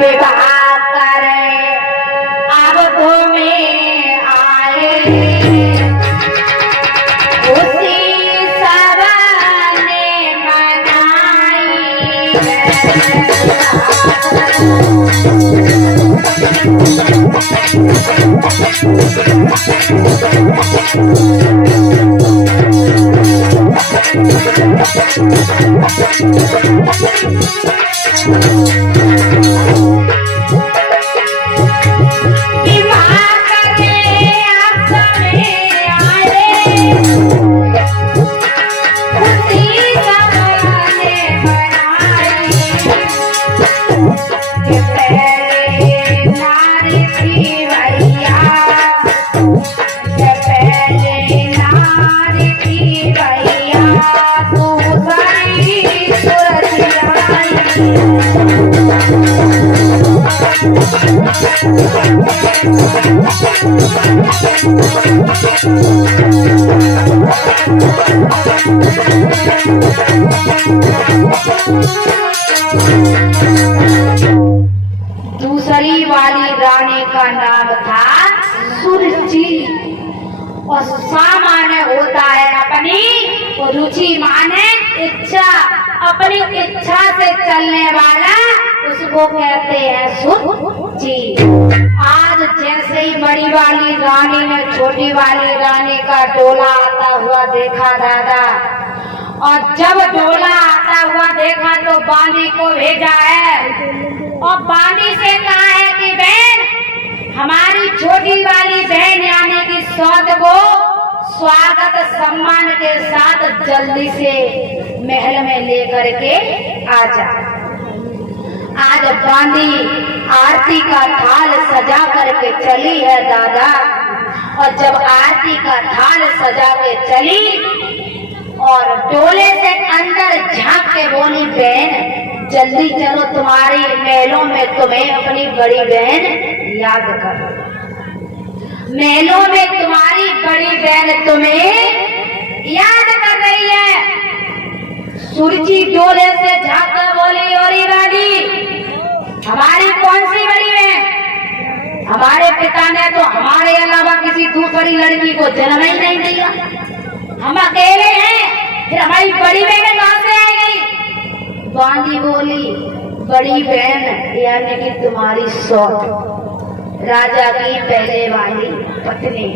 विवाह करे अब तुम्हें आए उसी सबने दूसरी वाली रानी का नाम था सुरुचि। और सामान्य होता है अपनी रुचि माने इच्छा, अपनी इच्छा से चलने वाला उसको कहते हैं सुरुचि। आज जैसे ही बड़ी वाली रानी ने छोटी वाली रानी का डोला आता हुआ देखा दादा, और जब डोला आता हुआ देखा तो बानी को भेजा है और बानी से कहा है कि बहन हमारी छोटी वाली बहन यानी कि सौद को स्वागत सम्मान के साथ जल्दी से महल में लेकर के आ जा। आज बांदी आरती का थाल सजा करके चली है दादा, और जब आरती का थाल सजा के चली और डोले से अंदर झांक के बोली बहन जल्दी चलो तुम्हारी महलों में तुम्हें अपनी बड़ी बहन याद कर, महलों में तुम्हारी बड़ी बहन तुम्हें याद कर रही है। सुरुचि डोले से झांक कर बोली और रानी हमारी कौन सी बड़ी बहन, हमारे पिता ने तो हमारे अलावा किसी दूसरी लड़की को जन्म ही नहीं दिया, हम अकेले हैं, फिर हमारी बड़ी बहन कहां से आई गई। बांदी बोली बड़ी बहन यानी कि तुम्हारी सौत राजा की पहले वाली पत्नी।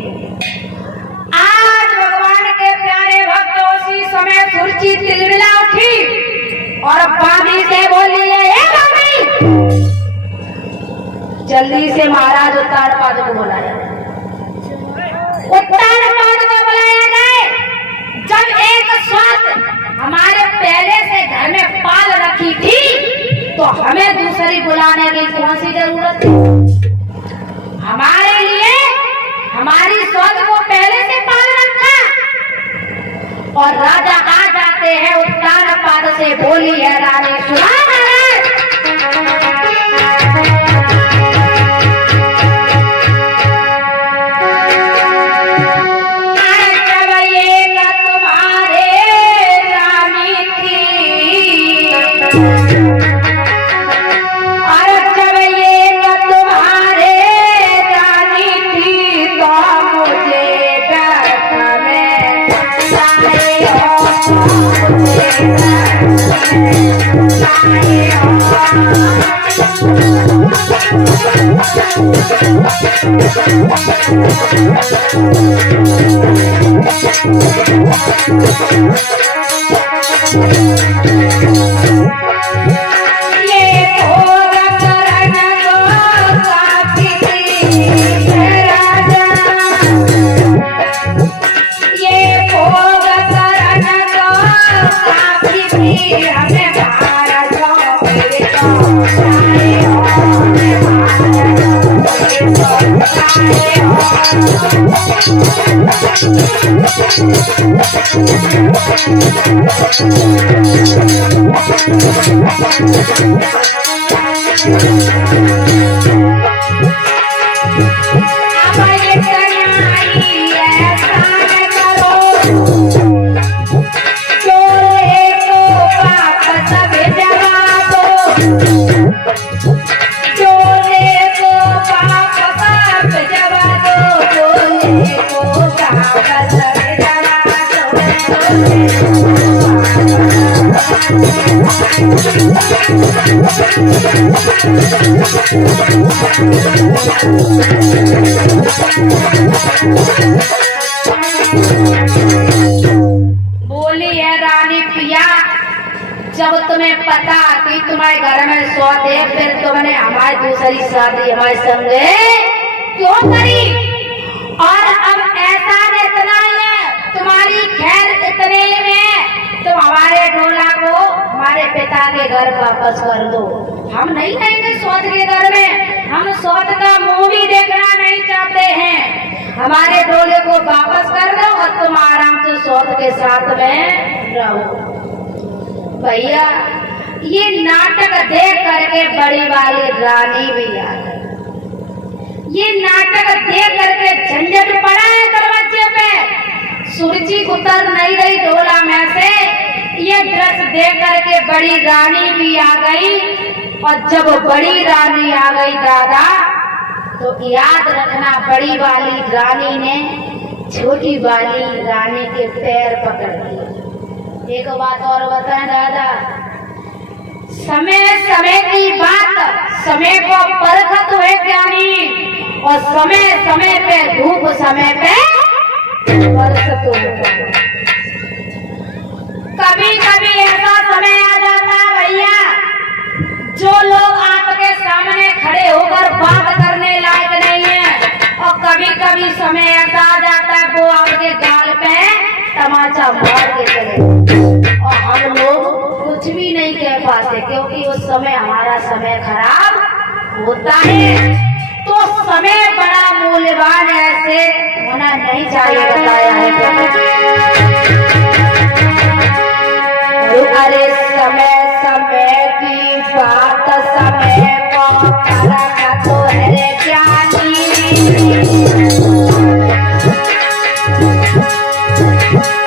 आज भगवान के प्यारे भक्त उसी समय सुरुचि तिलमिला उठी और बांदी से बोली जल्दी से महाराज उत्तानपाद को बुलाया। उत्तानपाद को बुलाया गए। जब एक स्वात हमारे पहले से घर में पाल रखी थी तो हमें दूसरी बुलाने की कौन सी जरूरत है। हमारे लिए हमारी स्वात को पहले से पाल रखा। और राजा आ जाते हैं उत्तानपाद से बोली है रानी सुना बोली है रानी पिया, जब तुम्हें पता कि तुम्हारे घर में सौत है, फिर तुमने हमारी दूसरी शादी हमारे संगे क्यों करी? और अब ऐसा इतना ही है, तुम्हारी खैर इतने में तुम हमारे ढोला को हमारे पिता के घर वापस कर दो। हम नहीं रहेंगे सौत के घर में, हम सौत का मुंह भी देखना नहीं चाहते हैं। हमारे ढोले को वापस कर दो और तुम आराम से सौत के साथ में रहो। भैया ये नाटक देख करके बड़ी वाली रानी भी आ गई। ये नाटक देख करके झंझट पड़ा है दरवाजे पे, सुरुचि उतर नहीं रही ढोला में से। ये दृश्य देख करके बड़ी रानी भी आ गई। और जब बड़ी रानी आ गई दादा, तो याद रखना बड़ी वाली रानी ने छोटी वाली रानी के पैर पकड़ लिए। एक बात और बताएं दादा, समय समय की बात, समय को परखत हुए ज्ञानी, और समय समय पे धूप समय पे बरसत हो। कभी कभी ऐसा समय आ जाता है भैया, जो लोग आपके सामने खड़े होकर बात करने लायक नहीं है, और कभी कभी समय ऐसा आ जाता है वो आपके गाल पे तमाचा मार के चले, और हम लोग कुछ भी नहीं कह पाते, क्योंकि उस समय हमारा समय खराब होता है। तो समय बड़ा मूल्यवान है, ऐसे होना नहीं चाहिए, बताया है। अरे समय समय की बात, समय को परख तो है ज्ञानी।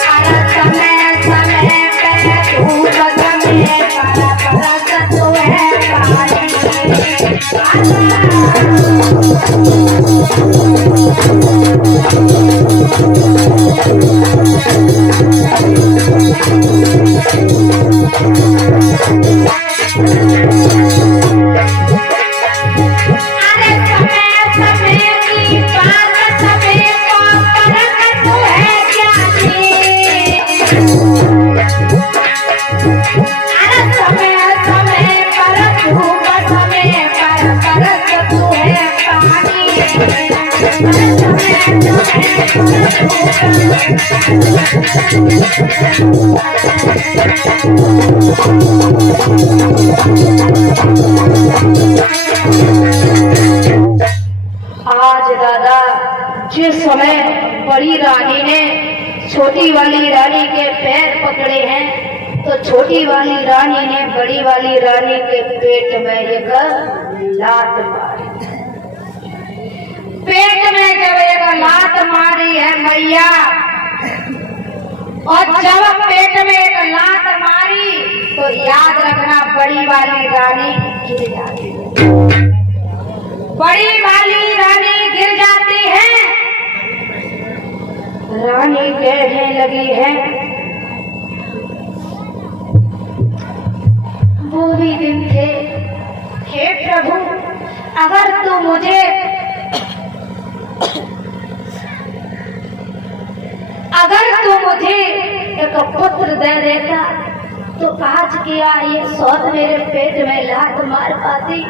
अरे समय समय पे धूप, समय परख तो है पानी। आज दादा जिस समय बड़ी रानी ने छोटी वाली रानी के पैर पकड़े हैं, तो छोटी वाली रानी ने बड़ी वाली रानी के पेट में एक लात मारी। पेट में जब एक लात मारी है मैया, और जब पेट में एक लात मारी, तो याद रखना बड़ी वाली रानी गिर जाती है। बड़ी वाली रानी गिर जाती है। रानी कहने लगी है, वो भी दिन थे, हे प्रभु, अगर तू मुझे एक पुत्र दे देता, तो आज क्या ये सौत मेरे पेट में लात मार पाती।